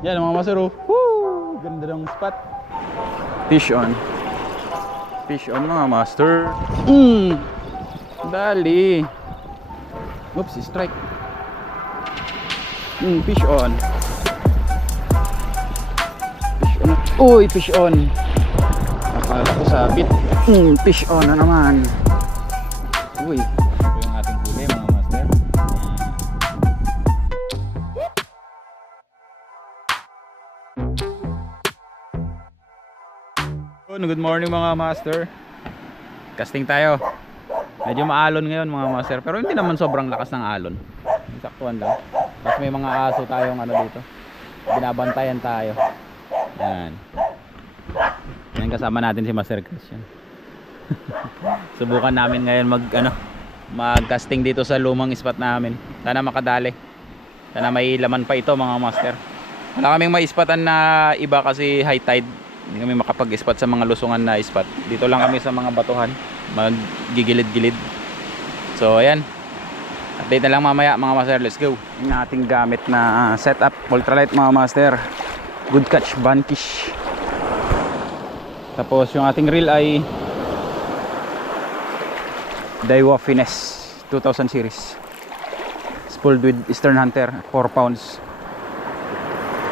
Yan mga master oh. Woo! Ganda ng spot. Fish on. Fish on mga master. Mm. Dali. Oops, strike. Mm, fish on. Fish on. Uy, fish on. Akala ko. Mm, fish on na naman. Yun, Good morning mga master. Casting tayo. Medyo maalon ngayon mga master, pero hindi naman sobrang lakas ng alon. Saktuan lang. Tapos may mga aso tayong ano dito. Binabantayan tayo. Yan. Yan kasama natin si Master Christian. Subukan namin ngayon mag ano, mag-casting dito sa lumang spot namin. Sana makadali. Sana may laman pa ito mga master. Wala kaming maispatan na iba kasi high tide. Hindi kami makapag-spot sa mga lusungan na spot. Dito lang kami sa mga batuhan. Maggigilid-gilid. So ayan. Update na lang mamaya mga master. Let's go. Yung ating gamit na setup. Ultralight mga master. Good catch. Bankish. Tapos yung ating reel ay Daiwa Finesse 2000 series. Spooled with Eastern Hunter 4 pounds.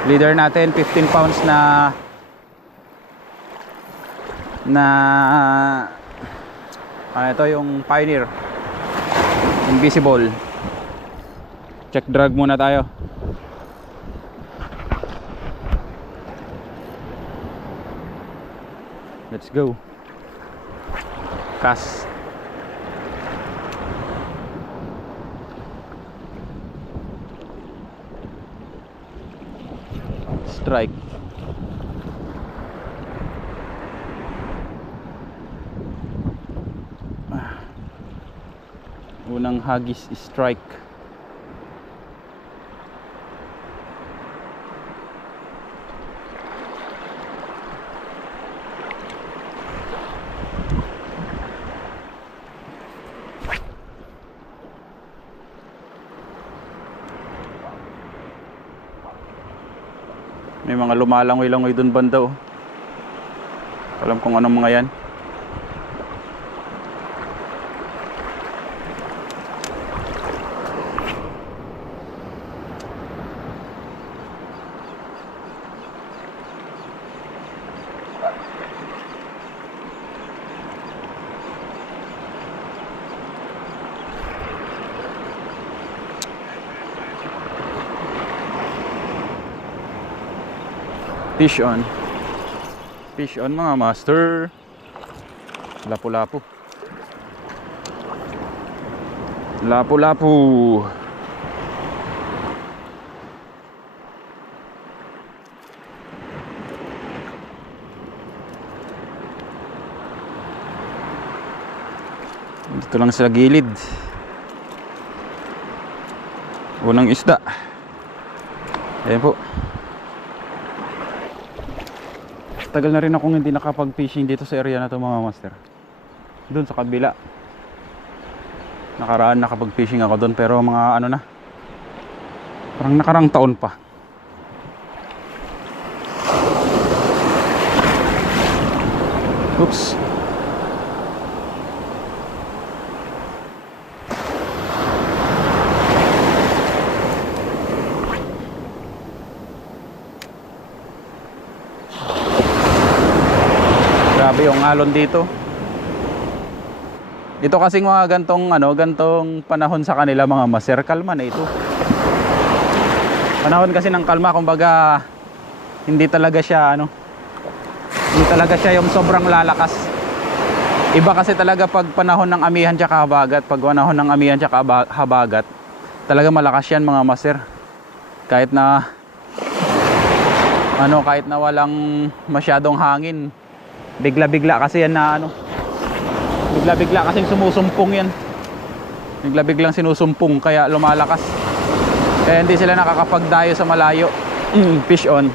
Leader natin 15 pounds na na ano ito yung Pioneer. Invisible. Check drag muna tayo. Let's go. Cast strike unang hagis strike may mga lumalangoy-langoy dun banda oh. alam kung anong mga yan Fish on. Fish on mga master. Lapu-lapu. Lapu-lapu. Dito lang sa gilid. Unang isda. Ayan po. Tagal na rin akong hindi nakapag-fishing dito sa area na to mga master. Doon sa kabila. Nakaraan nakapag-fishing ako doon pero mga ano na. Parang nakarang taon pa. Oops. Grabe yung alon dito. Ito kasing mga gantong ano, gantong panahon sa kanila mga maser kalma na ito. Panahon kasi ng kalma kumbaga hindi talaga siya ano hindi talaga siya yung sobrang lalakas. Iba kasi talaga pag panahon ng amihan tsaka habagat, pag panahon ng amihan tsaka haba- habagat, talaga malakas yan mga maser. Kahit na ano, kahit na walang masyadong hangin, bigla-bigla kasi yan na ano. Bigla-bigla kasi sumusumpong yan. Bigla-biglang sinusumpong kaya lumalakas. Kaya hindi sila nakakapagdayo sa malayo. Mm, fish on.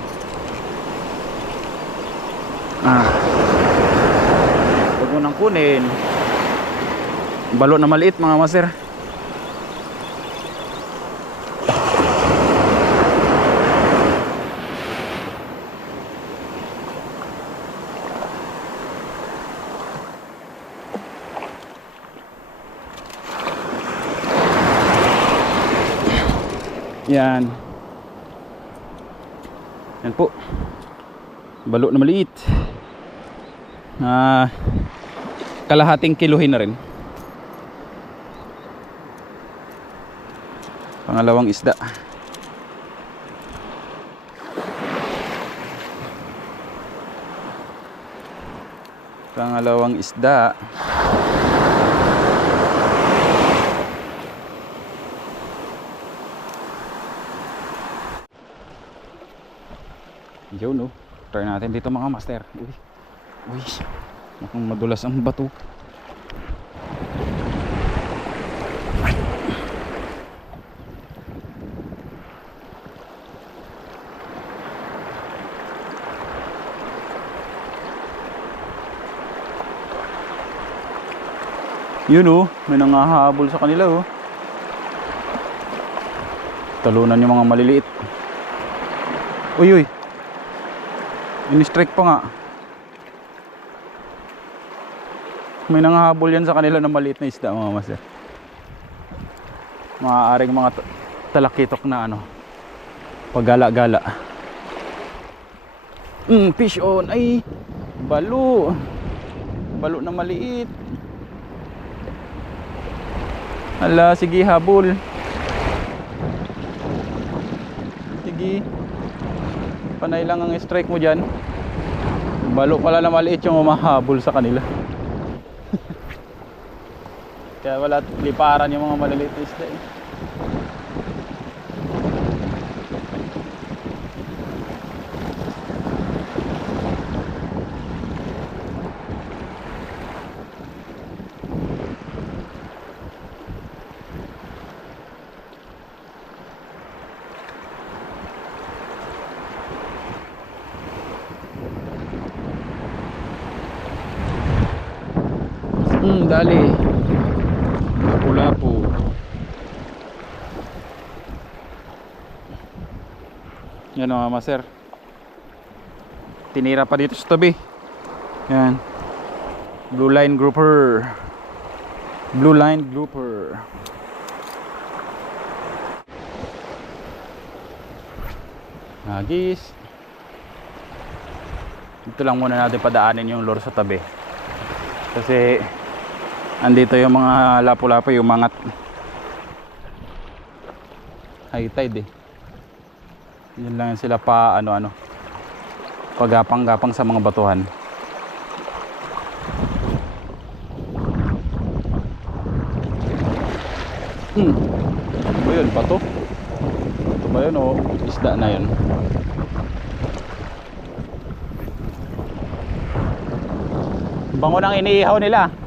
Ah. Huwag mo nang kunin. Balo na maliit mga master Yan. Yan po. Balo na maliit. Ah, kalahating kiluhin na rin. Pangalawang isda. Pangalawang isda. Yun no. Try natin dito mga master. Uy. Uy. Mukhang madulas ang bato. Yun oh, may nangahabol sa kanila oh. Talunan yung mga maliliit. Uy uy. In-strike pa nga. May nangahabol yan sa kanila na maliit na isda mga master. Maaaring mga ta- talakitok na ano. Paggala-gala. Mm, fish on. Ay, balo. Balo na maliit. Hala, sige habol. Sige. Panay lang ang strike mo dyan. Balo pala na maliit yung umahabol sa kanila. Kaya wala liparan yung mga maliliit na isda eh. Hmm, dali. Lapu-lapu. Yan o mga sir. Tinira pa dito sa tabi. Yan. Blue line grouper. Blue line grouper. Nagis. Dito lang muna natin padaanin yung lure sa tabi. Kasi andito yung mga lapu-lapu yung mga high tide eh. Yun lang sila pa ano ano pagapang-gapang sa mga batuhan. Hmm. Ano yun? Bato? Bato ba yun o isda na yun? Bango ng iniihaw nila.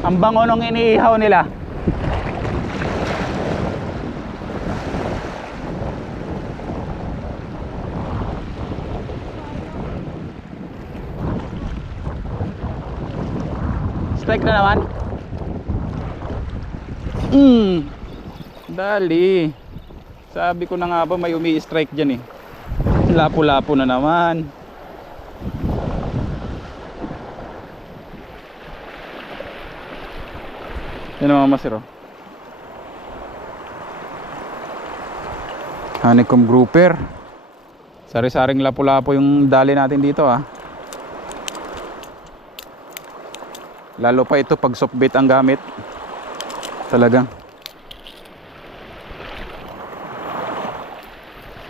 Ang bango ng iniihaw nila. Strike na naman. Mm. Dali. Sabi ko na nga ba may umi-strike dyan eh. Lapo-lapo na naman. Yan ang mga masiro. Honeycomb grouper. Sari-saring lapu-lapo yung dali natin dito ah. Lalo pa ito pag soft bait ang gamit. Talagang.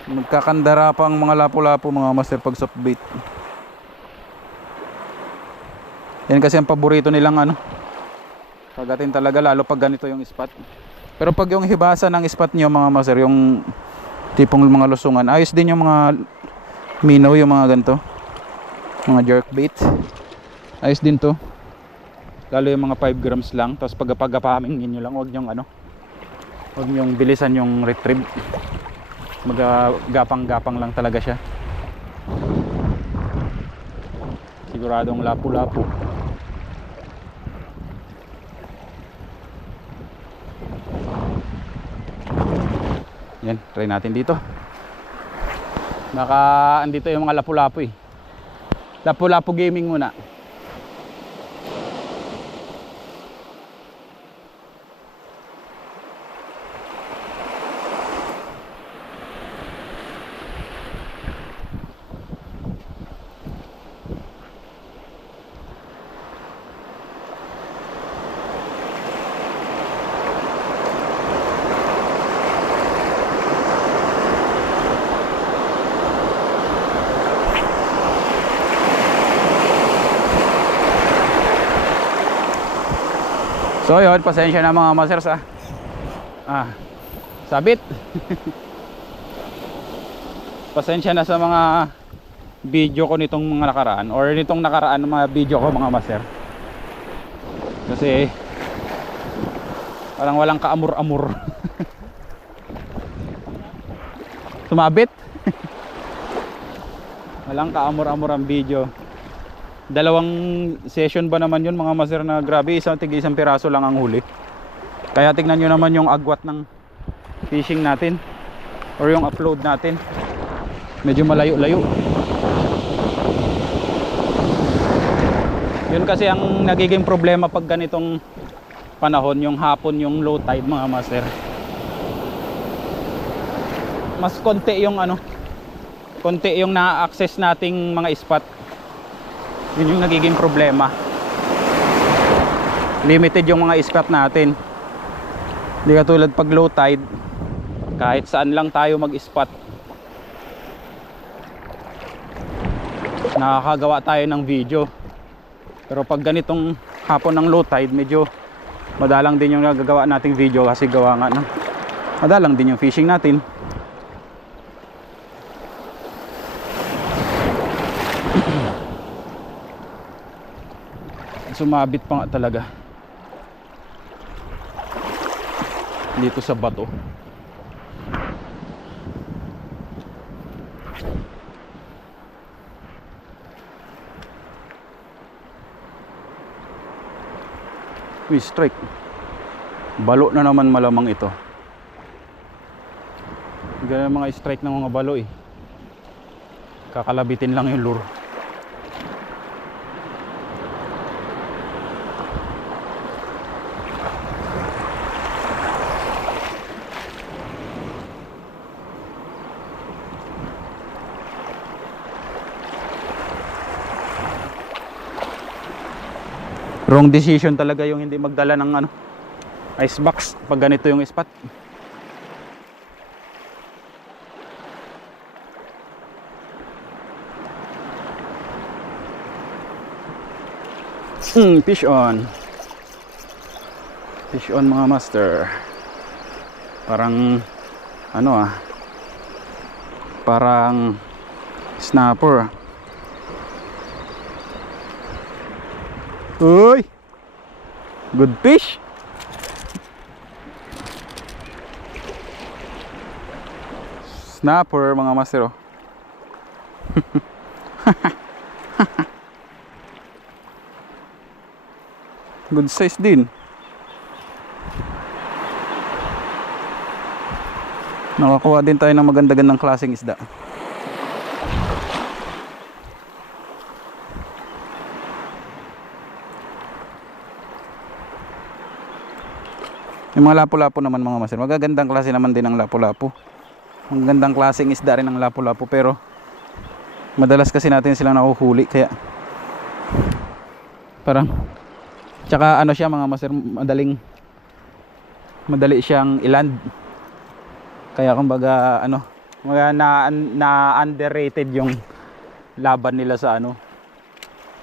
Magkakandara pa ang mga lapu-lapo mga master pag soft bait. Yan kasi ang paborito nilang ano. Pagatin talaga lalo pag ganito yung spot. Pero pag yung hibasa ng spot nyo mga master, yung tipong mga lusungan, ayos din yung mga minaw, yung mga ganito. Mga jerk bait. Ayos din to. Lalo yung mga 5 grams lang. Tapos pag pagapamingin nyo lang, huwag nyong ano, huwag nyong bilisan yung retrieve. Magagapang-gapang lang talaga siya. Siguradong lapu-lapu. Yan, try natin dito. Baka andito yung mga lapu-lapu eh. Lapu-lapu gaming muna. So yun, pasensya na mga masters ah. Ah, sabit. pasensya na sa mga video ko nitong mga nakaraan or nitong nakaraan mga video ko mga master. Kasi parang walang kaamur-amur. Sumabit. walang kaamur-amur ang video. Dalawang session ba naman yun mga master na grabe isang tig isang piraso lang ang huli. Kaya tignan nyo naman yung agwat ng fishing natin or yung upload natin. Medyo malayo-layo. Yun kasi ang nagiging problema pag ganitong panahon, yung hapon, yung low tide mga master. Mas konti yung ano, konti yung na-access nating mga spot. Yun yung nagiging problema. Limited yung mga spot natin. Hindi katulad pag low tide, kahit saan lang tayo mag-spot. Nakakagawa tayo ng video. Pero pag ganitong hapon ng low tide, medyo madalang din yung nagagawa nating video kasi gawa nga ng madalang din yung fishing natin. Sumabit pa nga talaga. Dito sa bato. Uy, strike. Balo na naman malamang ito. Ganyan mga strike ng mga balo eh. Kakalabitin lang yung lure. Wrong decision talaga yung hindi magdala ng ano ice box pag ganito yung spot. Hmm, fish on. Fish on mga master. Parang ano ah. Parang snapper. Uy! Good fish! Snapper mga master oh. Good size din. Nakakuha din tayo ng maganda-gandang klaseng isda. Yung mga lapu-lapu naman mga master, magagandang klase naman din ang lapu-lapu. Magandang klaseng isda rin ang lapu-lapu pero madalas kasi natin silang nakuhuli kaya parang tsaka ano siya mga master, madaling madali siyang iland. Kaya kumbaga ano, mga na, na underrated yung laban nila sa ano.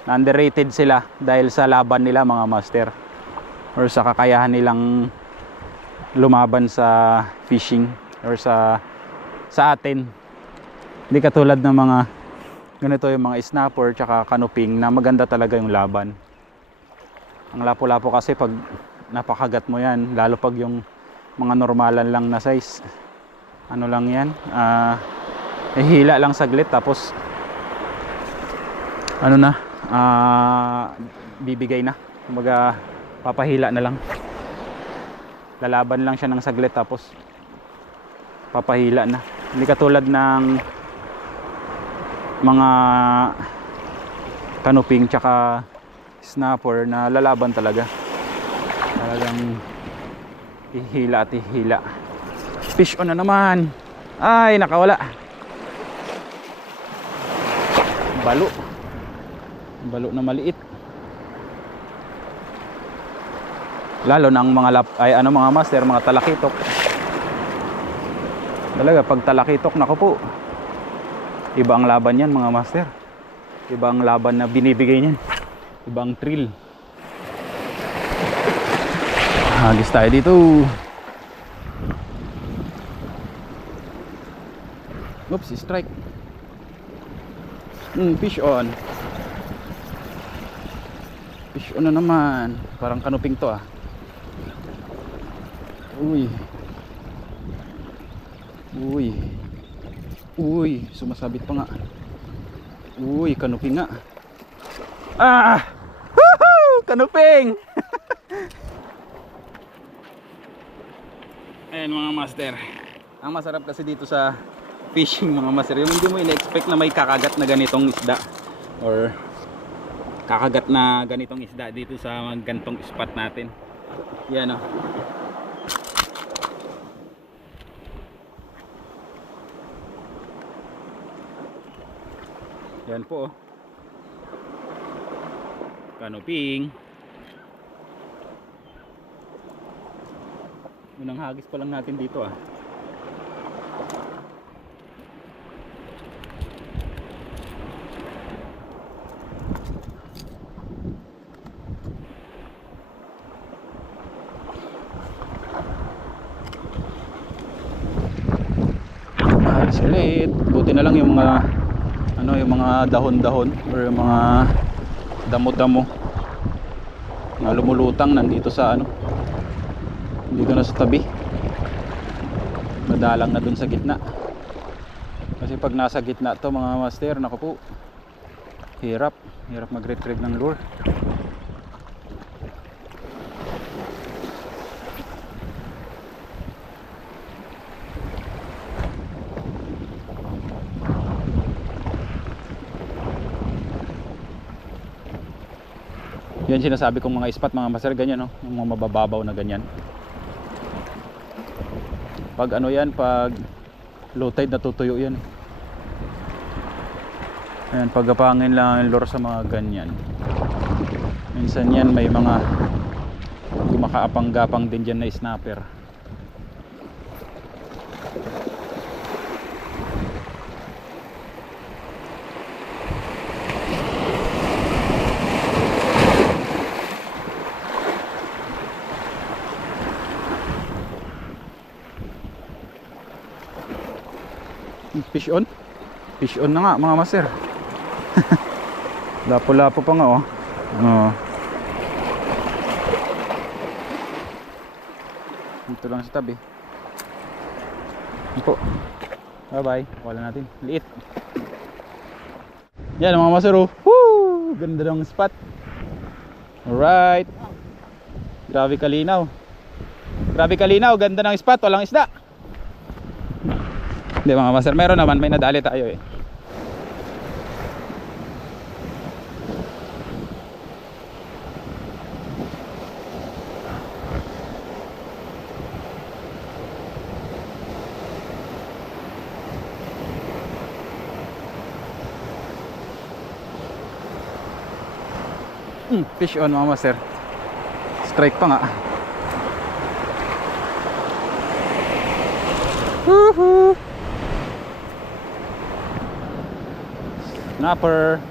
Na underrated sila dahil sa laban nila mga master or sa kakayahan nilang lumaban sa fishing or sa sa atin. Hindi katulad ng mga ganito yung mga snapper tsaka canoping na maganda talaga yung laban. Ang lapo-lapo kasi pag napakagat mo yan, lalo pag yung mga normalan lang na size. Ano lang yan? Ah, eh, hila lang saglit tapos ano na? Ah, bibigay na. Kumbaga papahila na lang lalaban lang siya ng saglit tapos papahila na. Hindi katulad ng mga canoping tsaka snapper na lalaban talaga. Talagang ihila at ihila. Fish on na naman. Ay nakawala. Balo. Balo na maliit lalo ng mga lap, ay ano mga master mga talakitok talaga pag talakitok nako po iba ang laban yan mga master iba ang laban na binibigay niyan ibang thrill Hagis tayo dito. Oops, strike. Hmm, fish on. Fish on na naman. Parang kanuping to ah. Uy. Uy. Uy, sumasabit pa nga. Uy, kanuping nga. Ah! Woohoo! Kanuping! Ayan mga master. Ang masarap kasi dito sa fishing mga master, yung hindi mo ina-expect na may kakagat na ganitong isda or kakagat na ganitong isda dito sa gantong spot natin. Yan oh. Yan po oh. Kanuping. Unang hagis pa lang natin dito ah. Ulit. Buti na lang yung mga ano yung mga dahon-dahon or yung mga damo-damo. Na lumulutang nandito sa ano dito na sa tabi. Madalang na dun sa gitna. Kasi pag nasa gitna to mga master naku po hirap. Hirap mag retrieve ng lure yan sinasabi kong mga spot mga master ganyan no? Yung mga mabababaw na ganyan. Pag ano yan pag low tide natutuyo yan. Ayan, pagkapangin lang ang lure sa mga ganyan. Minsan yan may mga gumakaapang-gapang din dyan na snapper fish on? Fish on na nga mga master. Lapo-lapo pa nga oh. Oh dito lang sa tabi. Po bye bye wala natin. Liit. Yan mga master oh. Woo! ganda ng spot. Alright. Grabe kalinaw. Grabe kalinaw. Ganda ng spot. Walang isda hindi mga master, meron naman, may nadali tayo eh. Hmm, fish on mga master. Strike pa nga. Woohoo! Snapper.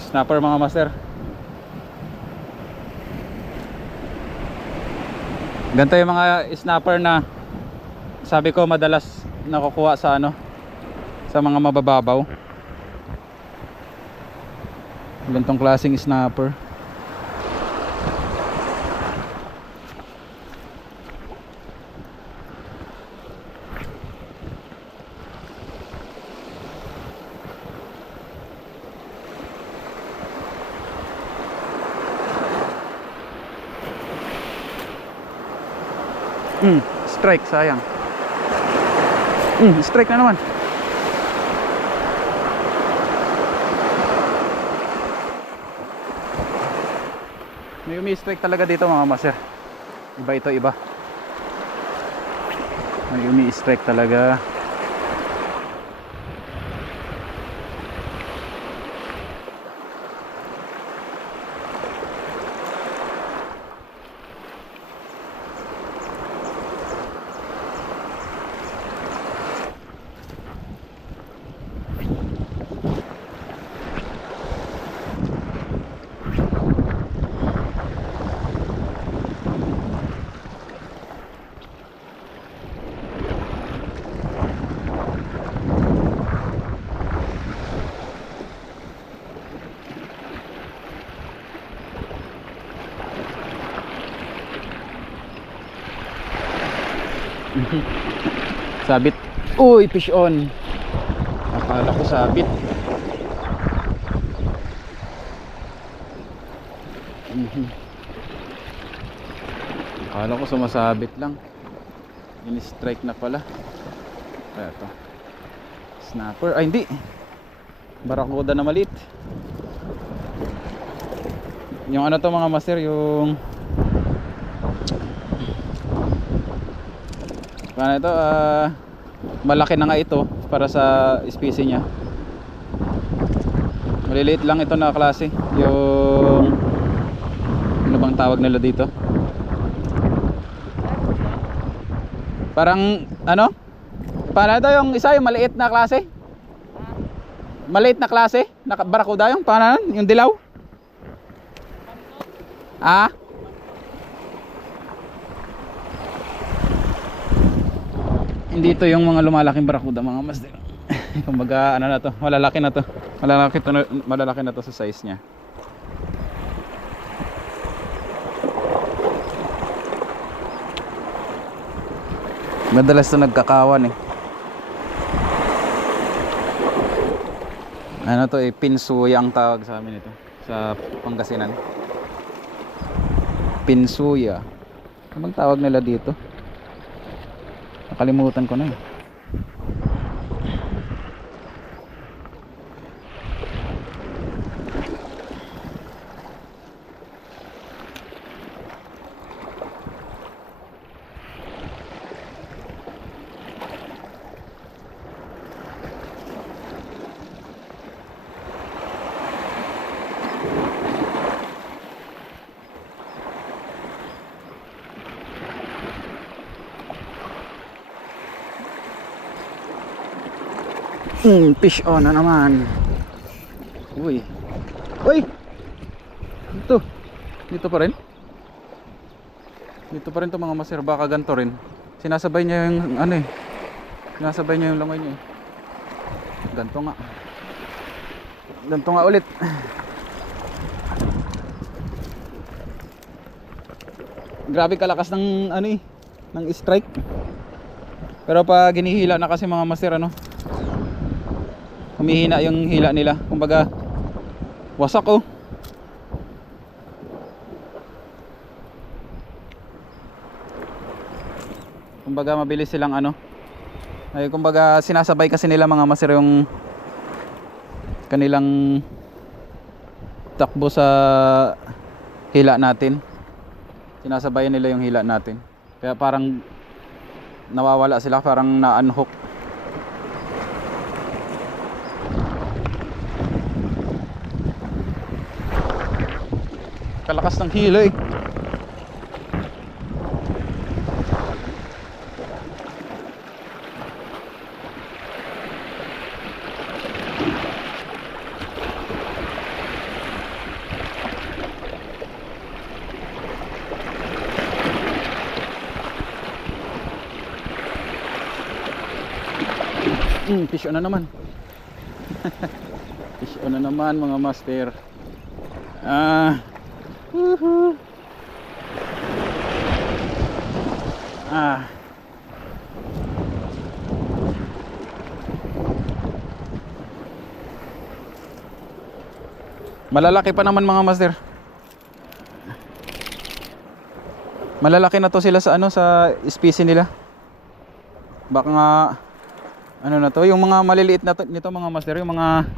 Snapper mga master. Ganito yung mga snapper na sabi ko madalas nakukuha sa ano sa mga mabababaw. Gantong klaseng snapper. Mm, strike sayang. Mm, strike na naman. May umi-strike talaga dito mga master. Iba ito, iba. May umi-strike talaga. Sabit. Uy fish on. Akala ko sabit. Mhm. akala ko sumasabit lang. In-strike na pala. Eto. Snapper. Ay hindi. Barakuda na maliit. Yung ano to mga master yung paano ito ah malaki na nga ito para sa species niya. Maliliit lang ito na klase. Yung ano bang tawag nila dito? Parang ano? Paano ito yung isa yung maliit na klase. Maliit na klase? Na barakuda yung paano yung dilaw? Ah hindi ito yung mga lumalaking barakuda mga master kumbaga ano na to malalaki na to. Malalaki, to, malalaki na to sa size nya madalas to nagkakawan eh. Ano to eh pinsuya ang tawag sa amin ito sa Pangasinan. Pinsuya. Ano bang tawag nila dito nakalimutan ko na eh Hmm, fish on na naman. Uy. Uy! Dito. Dito pa rin. Dito pa rin to mga master. Baka ganito rin. Sinasabay niya yung ano eh. Sinasabay niya yung langoy niya eh. Ganito nga. Ganito nga ulit. Grabe kalakas ng ano eh. Ng strike. Pero pag ginihila na kasi mga master ano humihina yung hila nila. Kumbaga wasak oh. Kumbaga mabilis silang ano. Ay kumbaga sinasabay kasi nila mga master yung kanilang takbo sa hila natin. Sinasabayan nila yung hila natin. Kaya parang nawawala sila parang na-unhook kalakas ng hila eh Hmm, fish na naman. fish on na naman mga master. Ah. Woohoo. Malalaki pa naman mga master. Malalaki na to sila sa ano sa species nila. Baka nga ano na to, yung mga maliliit na to, nito mga master, yung mga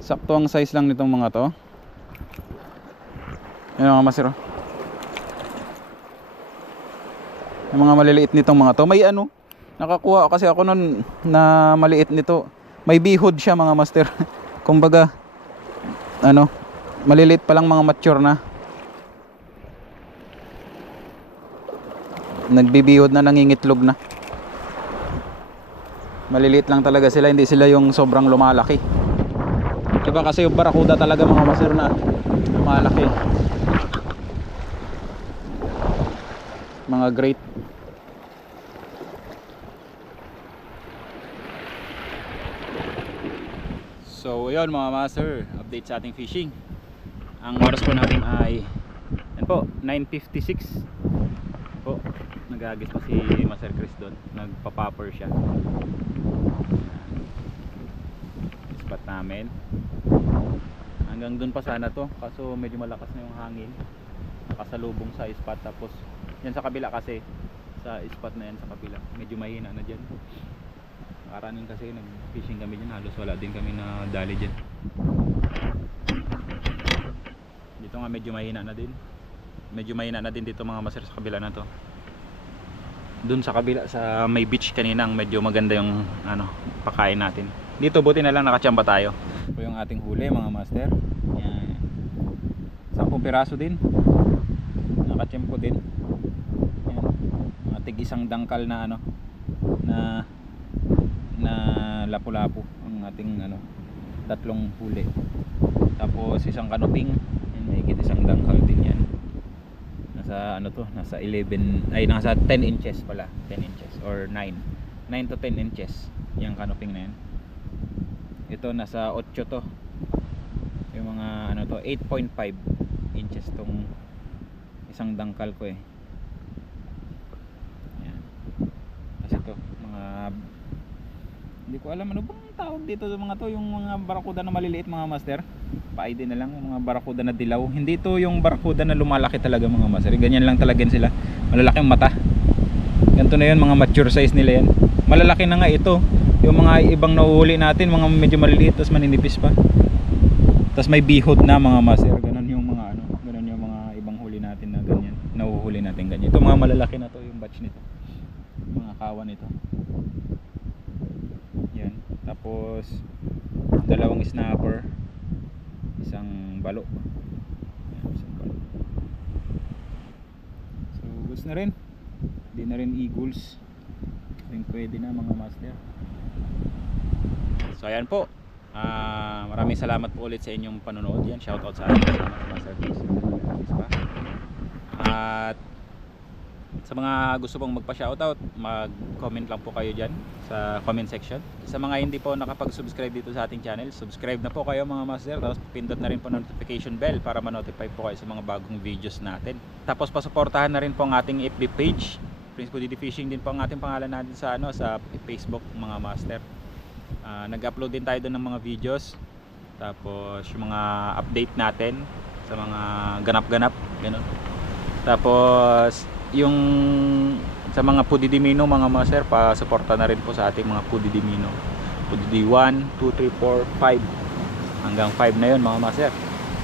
sakto ang size lang nitong mga to. Yan mga master. oh. Yung mga maliliit nitong mga to, may ano, nakakuha kasi ako nun na maliit nito. May bihod siya mga master. Kumbaga ano, maliliit pa lang mga mature na. Nagbibihod na nangingitlog na. Maliliit lang talaga sila, hindi sila yung sobrang lumalaki. Diba kasi yung barakuda talaga mga master na lumalaki. Mga great. So ayun mga master, update sa ating fishing. Ang oras po natin ay yan po, 9.56 po. nagagis pa si Master Chris doon. Nagpa-popper siya. Spot namin. Hanggang doon pa sana to. Kaso medyo malakas na yung hangin. Nakasalubong sa spot. Tapos yan sa kabila kasi. Sa spot na yan sa kabila. Medyo mahina na dyan. Nakaraning kasi nag fishing kami dyan. Halos wala din kami na dali dyan nga medyo mahina na din. Medyo mahina na din dito mga master sa kabila na to. Dun sa kabila sa may beach kanina ang medyo maganda yung ano pakain natin. Dito buti na lang nakachamba tayo. Ito yung ating huli mga master. Yan. 10 piraso din. Nakachempo din. Yan. Mga tig isang dangkal na ano na na lapu-lapu ang ating ano tatlong huli. Tapos isang kanoping may isang dangkal din yan. Nasa ano to? Nasa 11 ay nasa 10 inches pala. 10 inches or 9 9 to 10 inches yung canoping na yan. Ito nasa 8 to. Yung mga ano to 8.5 inches tong isang dangkal ko eh. Yan kasi to mga hindi ko alam ano bang tawag dito sa mga to? Yung mga barakuda na maliliit mga master paide na lang mga barakuda na dilaw. Hindi to yung barakuda na lumalaki talaga mga master ganyan lang talaga sila. Malalaki ang mata. Ganito na yun mga mature size nila yan. Malalaki na nga ito. Yung mga ibang nahuhuli natin mga medyo maliliit tapos maninipis pa. Tapos may bihod na mga master ganun yung mga ano ganun yung mga ibang huli natin na ganyan. Nahuhuli natin ganyan. Ito mga malalaki na to yung batch nito. Mga kawan nito. Yan. Tapos dalawang snapper balo. So gusto na rin. Hindi na rin eagles. Rin pwede na mga master. So ayan po. Ah, maraming salamat po ulit sa inyong panonood. Yan shoutout sa ating master. At sa mga gusto pong magpa-shoutout, mag-comment lang po kayo dyan sa comment section. Sa mga hindi po nakapag-subscribe dito sa ating channel, subscribe na po kayo mga master. Tapos pindot na rin po notification bell para ma-notify po kayo sa mga bagong videos natin. Tapos pasuportahan na rin po ang ating FB page. Prince Buddy Fishing din po ang ating pangalan natin sa ano sa Facebook mga master. Ah, nag-upload din tayo doon ng mga videos. Tapos yung mga update natin sa mga ganap-ganap, ganun. Tapos yung sa mga Pudidimino mga master pa suporta na rin po sa ating mga Pudidimino. Pudidi 1, 2, 3, 4, 5 hanggang 5 na yun mga master.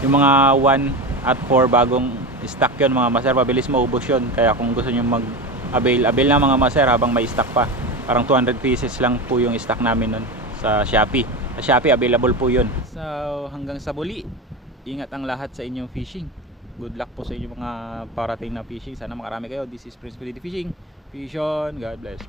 Yung mga 1 at 4 bagong stock yun mga master, mabilis maubos yun. Kaya kung gusto nyo mag avail, avail na mga master habang may stock pa. Parang 200 pieces lang po yung stock namin nun sa Shopee. Sa Shopee available po yun. So hanggang sa muli, ingat ang lahat sa inyong fishing. Good luck po sa inyong mga parating na fishing. Sana makarami kayo. This is Prince Pilidi Fishing. Fish on. God bless.